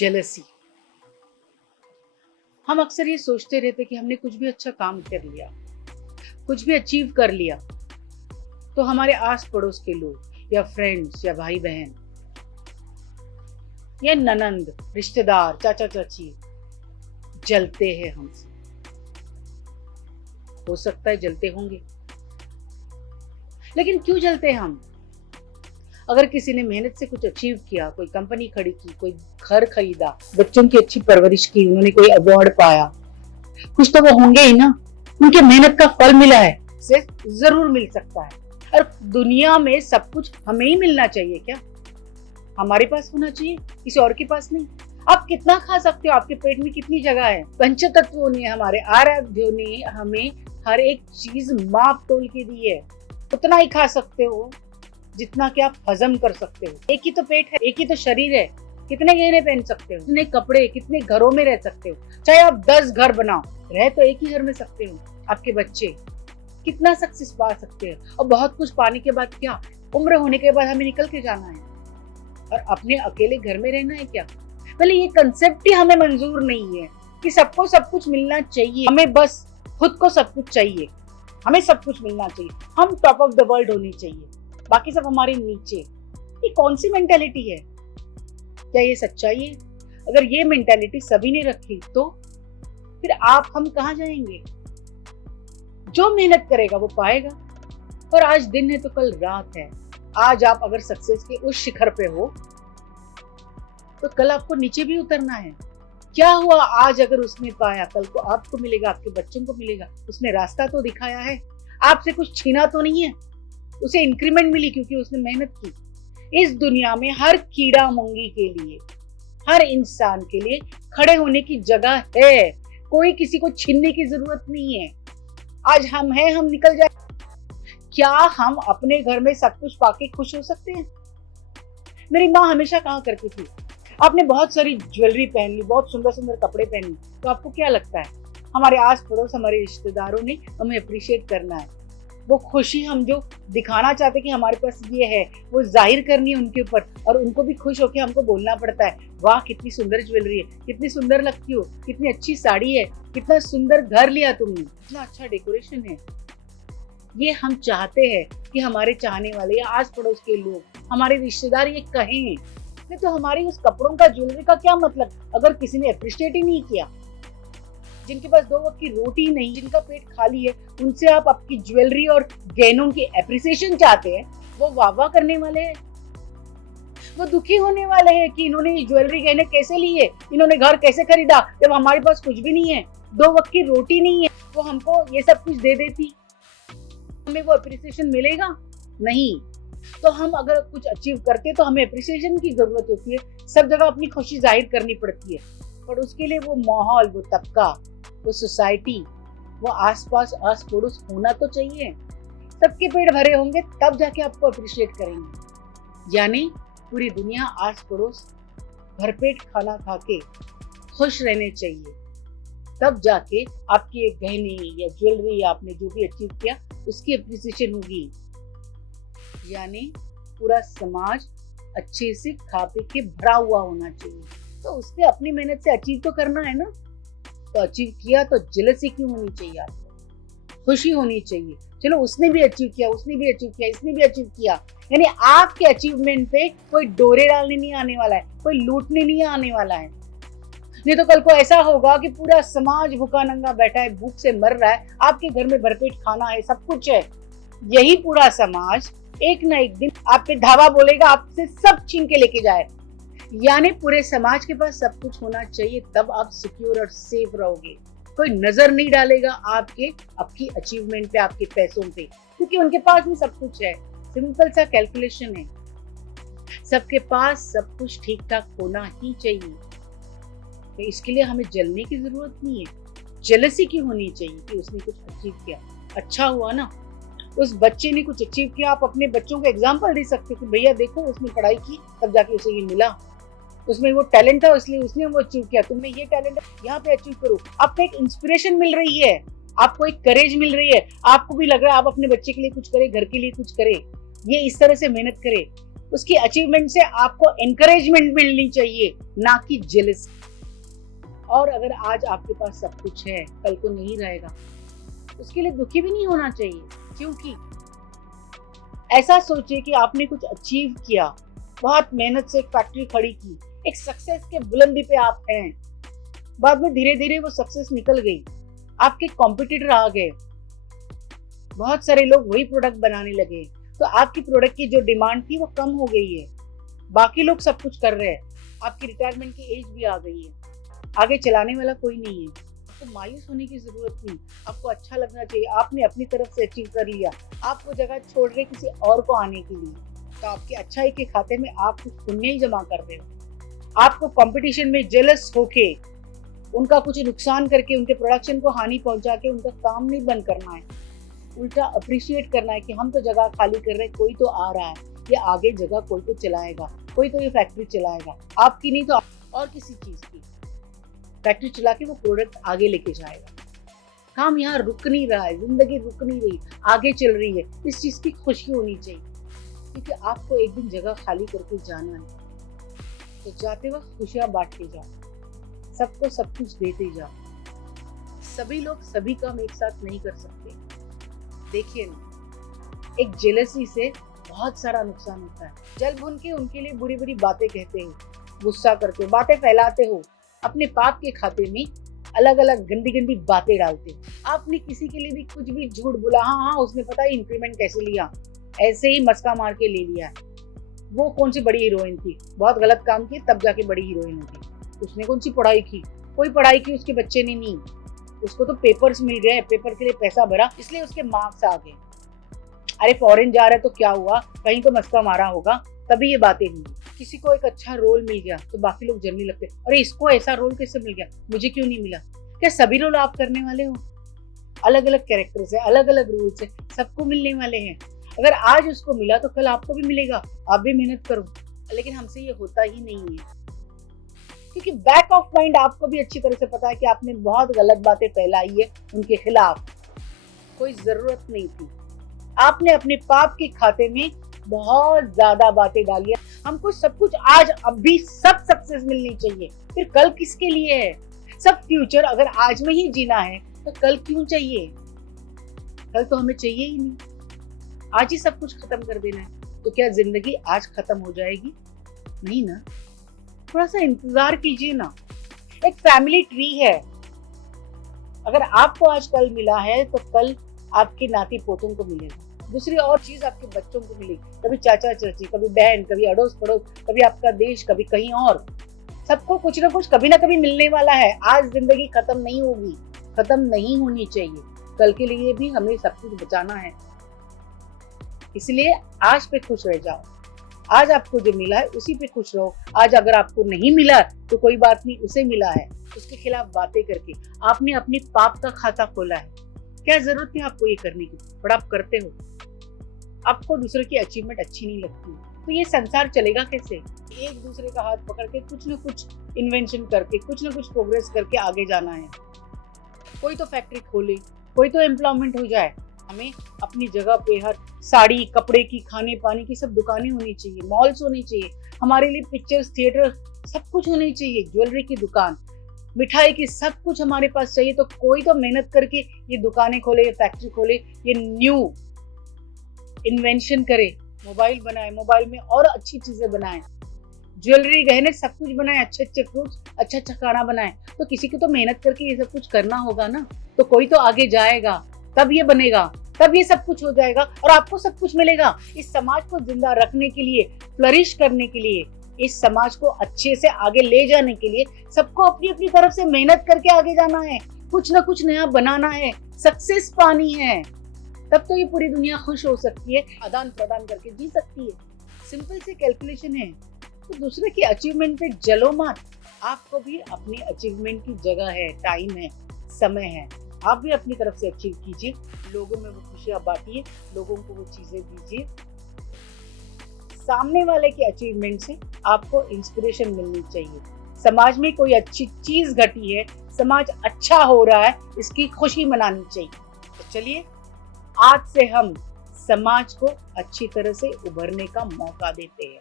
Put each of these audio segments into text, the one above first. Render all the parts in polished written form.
Jealousy. हम अक्सर ये सोचते रहते कि हमने कुछ भी अच्छा काम कर लिया, कुछ भी अचीव कर लिया, तो हमारे आस पड़ोस के लोग या फ्रेंड्स या भाई बहन या ननंद, रिश्तेदार, चाचा चाची जलते हैं हमसे। हो सकता है जलते होंगे, लेकिन क्यों जलते हैं हम? अगर किसी ने मेहनत से कुछ अचीव किया, कोई कंपनी खड़ी की, कोई घर खरीदा, बच्चों की अच्छी परवरिश की, उन्होंने कोई अवार्ड पाया, कुछ तो वो होंगे ही ना। उनके मेहनत का फल मिला है, से जरूर मिल सकता है। और दुनिया में सब कुछ हमें ही मिलना चाहिए क्या? हमारे पास होना चाहिए, किसी और के पास नहीं। आप कितना खा सकते हो? आपके पेट में कितनी जगह है? पंच तत्वों ने, हमारे आराध्यों ने हमें हर एक चीज माप तोल के दी है। उतना ही खा सकते हो जितना कि आप हजम कर सकते हो। एक ही तो पेट है, एक ही तो शरीर है। कितने गहने पहन सकते हो, कितने कपड़े, कितने घरों में रह सकते हो? चाहे आप 10 घर बनाओ, रह तो एक ही घर में सकते हो। आपके बच्चे कितना सक्सेस पा सकते हैं? और बहुत कुछ पाने के बाद क्या, उम्र होने के बाद हमें निकल के जाना है और अपने अकेले घर में रहना है क्या? पहले ये कंसेप्ट ही हमें मंजूर नहीं है कि सबको सब कुछ मिलना चाहिए। हमें बस खुद को सब कुछ चाहिए, हमें सब कुछ मिलना चाहिए, हम टॉप ऑफ द वर्ल्ड होनी चाहिए, बाकी सब हमारे नीचे। ये कौन सी मेंटालिटी है? क्या ये सच्चाई है? अगर ये मेंटालिटी सभी ने रखी तो फिर आप हम कहाँ जाएंगे? जो मेहनत करेगा वो पाएगा। और आज दिन है तो कल रात है। आज आप अगर सक्सेस के उस शिखर पे हो तो कल आपको नीचे भी उतरना है। क्या हुआ आज अगर उसने पाया, कल को आपको मिलेगा, आपके बच्चों को मिलेगा। उसने रास्ता तो दिखाया है, आपसे कुछ छीना तो नहीं है। उसे इंक्रीमेंट मिली क्योंकि उसने मेहनत की। इस दुनिया में हर कीड़ा मुंगी के लिए, हर इंसान के लिए खड़े होने की जगह है। कोई किसी को छीनने की जरूरत नहीं है। आज हम हैं, हम निकल जाए। क्या हम अपने घर में सब कुछ पाके खुश हो सकते हैं? मेरी माँ हमेशा कहा करती थी, आपने बहुत सारी ज्वेलरी पहन ली, बहुत सुंदर सुंदर कपड़े पहन ली, तो आपको क्या लगता है हमारे आस पड़ोस, हमारे रिश्तेदारों ने हमें अप्रिशिएट करना है? वो खुशी हम जो दिखाना चाहते कि हमारे पास ये है, वो जाहिर करनी है उनके ऊपर, और उनको भी खुश होकर हमको बोलना पड़ता है, वाह कितनी सुंदर ज्वेलरी है, कितनी सुंदर लगती हो, कितनी अच्छी साड़ी है, कितना सुंदर घर लिया तुमने, कितना अच्छा डेकोरेशन है। ये हम चाहते हैं कि हमारे चाहने वाले या आस पड़ोस के लोग, हमारे रिश्तेदार ये कहें। नहीं तो हमारी उस कपड़ों का, ज्वेलरी का क्या मतलब अगर किसी ने अप्रिशिएट ही नहीं किया? जिनके पास 2 वक्त की रोटी नहीं, जिनका पेट खाली है, उनसे आप आपकी ज्वेलरी और गहनों की एप्रिसिएशन चाहते हैं। वो वाह वाह करने वाले हैं, वो दुखी होने वाले हैं कि इन्होंने ज्वेलरी गहने कैसे लिए, इन्होंने घर कैसे खरीदा जब हमारे पास कुछ भी नहीं है, 2 वक्त की रोटी नहीं है। वो हमको ये सब कुछ दे देती, हमें वो एप्रिसिएशन मिलेगा? नहीं। तो हम अगर कुछ अचीव करते तो हमें एप्रिसिएशन की जरूरत होती है, सब जगह अपनी खुशी जाहिर करनी पड़ती है, पर उसके लिए वो माहौल, वो तबका, वो सोसाइटी, वो आसपास आस पड़ोस होना तो चाहिए। सबके पेट भरे होंगे तब जाके आपको अप्रिशिएट करेंगे। यानी पूरी दुनिया आस पड़ोस भरपेट खाना खा के खुश रहने चाहिए, तब जाके आपकी एक गहने या ज्वेलरी या आपने जो भी अचीव किया उसकी अप्रिसिएशन होगी। यानी पूरा समाज अच्छे से खा पी के भरा हुआ होना चाहिए। तो उसने अपनी मेहनत से अचीव तो करना है ना। तो अचीव किया तो जेलसी क्यों होनी चाहिए? आपको खुशी होनी चाहिए। चलो उसने भी अचीव किया, उसने भी अचीव किया, इसने भी अचीव किया। यानी आपके अचीवमेंट पे कोई डोरे डालने नहीं आने वाला है, कोई लूटने नहीं आने वाला है। नहीं तो कल को ऐसा होगा कि पूरा समाज भूखा नंगा बैठा है, भूख से मर रहा है, आपके घर में भरपेट खाना है, सब कुछ है। यही पूरा समाज एक ना एक दिन आप पे धावा बोलेगा, आपसे सब छीन के लेके जाए। यानी पूरे समाज के पास सब कुछ होना चाहिए, तब आप सिक्योर और सेफ रहोगे। कोई नजर नहीं डालेगा आपकी अचीवमेंट पे, आपके पैसों पे, क्योंकि उनके पास भी सब कुछ है। सिंपल सा कैलकुलेशन है, सबके पास सब कुछ ठीक ठाक होना ही चाहिए। तो इसके लिए हमें जलने की जरूरत नहीं है। जेलसी की होनी चाहिए कि उसने कुछ अचीव किया, अच्छा हुआ ना। उस बच्चे ने कुछ अचीव किया, आप अपने बच्चों को एग्जाम्पल दे सकते हो कि भैया देखो उसने पढ़ाई की तब जाके उसे ये मिला, उसमें वो टैलेंट था इसलिए उसने वो अचीव किया, तुम्हें ये टैलेंट है यहाँ पे अचीव करो। आपको एक इंस्पिरेशन मिल रही है, आपको एक करेज मिल रही है, आपको भी लग रहा है आप अपने बच्चे के लिए कुछ करे, घर के लिए कुछ करे, ये इस तरह से मेहनत करे। उसकी अचीवमेंट से आपको एनकरेजमेंट मिलनी चाहिए, ना कि जेलसी। और अगर आज आपके पास सब कुछ है, कल को नहीं रहेगा, उसके लिए दुखी भी नहीं होना चाहिए। क्योंकि ऐसा सोचिए कि आपने कुछ अचीव किया, बहुत मेहनत से एक फैक्ट्री खड़ी की, एक सक्सेस के बुलंदी पे आप हैं, बाद में धीरे धीरे वो सक्सेस निकल गई, आपके कॉम्पिटिटर आ गए, बहुत सारे लोग वही प्रोडक्ट बनाने लगे, तो आपकी प्रोडक्ट की जो डिमांड थी वो कम हो गई है, बाकी लोग सब कुछ कर रहे हैं, आपकी रिटायरमेंट की एज भी आ गई है, आगे चलाने वाला कोई नहीं है। तो मायूस होने की जरूरत नहीं, आपको अच्छा लगना चाहिए, आपने अपनी तरफ से अचीव कर लिया, आप वो जगह छोड़ रहे किसी और को आने के लिए, तो आपकी अच्छाई के खाते में आप कुछ पुण्य ही जमा कर रहे हो। आपको कंपटीशन में जेलस होके, उनका कुछ नुकसान करके, उनके प्रोडक्शन को हानि पहुंचा के उनका काम नहीं बंद करना है, उल्टा अप्रिशिएट करना है कि हम तो जगह खाली कर रहे हैं, कोई तो आ रहा है, ये आगे जगह कोई तो चलाएगा, कोई तो ये फैक्ट्री चलाएगा, आपकी नहीं तो और किसी चीज की फैक्ट्री चला के वो प्रोडक्ट आगे लेके जाएगा। काम यहाँ रुक नहीं रहा है, जिंदगी रुक नहीं रही, आगे चल रही है, इस चीज की खुशी होनी चाहिए, क्योंकि आपको एक दिन जगह खाली करके जाना है। तो जाते वक्त खुशियां बांटते जाओ, सबको सब कुछ देते जाओ। सभी लोग सभी काम एक साथ नहीं कर सकते। देखिए ना, एक जेलसी से बहुत सारा नुकसान होता है। जल भून के उनके लिए बुरी बुरी बातें कहते हो, गुस्सा करते हो, बातें फैलाते हो, अपने पाप के खाते में अलग अलग गंदी गंदी बातें डालते हो। आपने किसी के लिए भी कुछ भी झूठ बोला, हाँ उसने पता है इंक्रीमेंट कैसे लिया, ऐसे ही मस्का मार के ले लिया, वो कौन सी बड़ी हीरोइन थी, बहुत गलत काम किए तब जाके बड़ी हीरोइन होगी, उसने कौन सी पढ़ाई की, कोई पढ़ाई की उसके बच्चे ने नहीं, उसको तो पेपर्स मिल गए, पेपर के लिए पैसा भरा इसलिए उसके मार्क्स आ गए। अरे फॉरेन जा रहा है तो क्या हुआ, कहीं तो मस्का मारा होगा तभी ये बातें हुई। किसी को एक अच्छा रोल मिल गया तो बाकी लोग जलने लगते, अरे इसको ऐसा रोल कैसे मिल गया, मुझे क्यों नहीं मिला। क्या सभी रोल आप करने वाले हो? अलग अलग कैरेक्टर्स है, अलग अलग रूल्स है, सबको मिलने वाले हैं। अगर आज उसको मिला तो कल आपको भी मिलेगा, आप भी मेहनत करो। लेकिन हमसे ये होता ही नहीं है, क्योंकि बैक ऑफ माइंड आपको भी अच्छी तरह से पता है कि आपने बहुत गलत बातें फैलाई है उनके खिलाफ, कोई जरूरत नहीं थी। आपने अपने पाप के खाते में बहुत ज्यादा बातें डाली है। हमको सब कुछ आज अभी सब सक्सेस मिलनी चाहिए, फिर कल किसके लिए है? सब फ्यूचर अगर आज में ही जीना है तो कल क्यों चाहिए? कल तो हमें चाहिए ही नहीं, आज ही सब कुछ खत्म कर देना है। तो क्या जिंदगी आज खत्म हो जाएगी? नहीं ना, थोड़ा सा इंतजार कीजिए ना। एक फैमिली ट्री है, अगर आपको आज कल मिला है तो कल आपके नाती पोतों को मिलेगा, दूसरी और चीज आपके बच्चों को मिलेगी, कभी चाचा चाची, कभी बहन, कभी अड़ोस पड़ोस, कभी आपका देश, कभी कहीं और। सबको कुछ ना कुछ कभी ना कभी मिलने वाला है। आज जिंदगी खत्म नहीं होगी, खत्म नहीं होनी चाहिए, कल के लिए भी हमें सब कुछ बचाना है। इसलिए आज पे खुश रह जाओ, आज आपको जो मिला है उसी पे खुश रहो। आज अगर आपको नहीं मिला तो कोई बात नहीं, उसे मिला है, उसके खिलाफ बातें करके आपने अपने पाप का खाता खोला है। क्या जरूरत है आपको ये करने की, बट आप करते हो। आपको दूसरे की अचीवमेंट अच्छी नहीं लगती तो ये संसार चलेगा कैसे? एक दूसरे का हाथ पकड़ के कुछ न कुछ इन्वेंशन करके, कुछ न कुछ प्रोग्रेस करके आगे जाना है। कोई तो फैक्ट्री खोले, कोई तो एम्प्लॉयमेंट हो जाए। हमें अपनी जगह पे हर साड़ी, कपड़े की, खाने पानी की सब दुकानें होनी चाहिए, मॉल्स होनी चाहिए, हमारे लिए पिक्चर्स, थिएटर, सब कुछ होनी चाहिए, ज्वेलरी की दुकान, मिठाई की, सब कुछ हमारे पास चाहिए। तो कोई तो मेहनत करके ये दुकानें खोले, ये फैक्ट्री खोले, ये न्यू इन्वेंशन करे, मोबाइल बनाए, मोबाइल में और अच्छी चीजें बनाए, ज्वेलरी, गहने, सब कुछ बनाए, अच्छे अच्छे फ्रूट्स, अच्छा अच्छा खाना बनाए। तो किसी को तो मेहनत करके ये सब कुछ करना होगा ना, तो कोई तो आगे जाएगा, तब ये बनेगा, तब ये सब कुछ हो जाएगा और आपको सब कुछ मिलेगा। इस समाज को जिंदा रखने के लिए, फ्लरिश करने के लिए, इस समाज को अच्छे से आगे ले जाने के लिए सबको अपनी अपनी तरफ से मेहनत करके आगे जाना है, कुछ ना कुछ नया बनाना है, सक्सेस पानी है। तब तो ये पूरी दुनिया खुश हो सकती है, आदान प्रदान करके जी सकती है। सिंपल सी कैलकुलेशन है। तो दूसरे की अचीवमेंट पे जलो मत, आपको भी अपनी अचीवमेंट की जगह है, टाइम है, समय है। आप भी अपनी तरफ से अचीव कीजिए, लोगों में वो खुशियां बांटिए, लोगों को वो चीजें दीजिए। सामने वाले की अचीवमेंट से आपको इंस्पिरेशन मिलनी चाहिए। समाज में कोई अच्छी चीज घटी है, समाज अच्छा हो रहा है, इसकी खुशी मनानी चाहिए। तो चलिए आज से हम समाज को अच्छी तरह से उभरने का मौका देते हैं।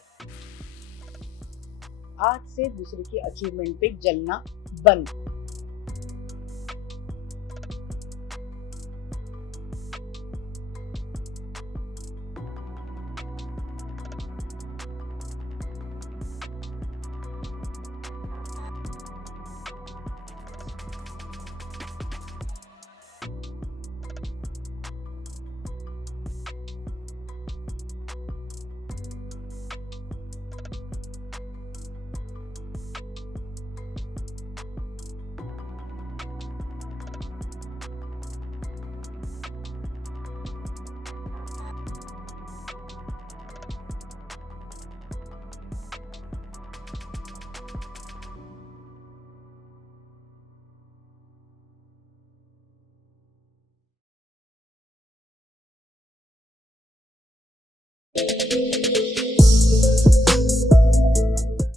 आज से दूसरे की अचीवमेंट पे जलना बंद।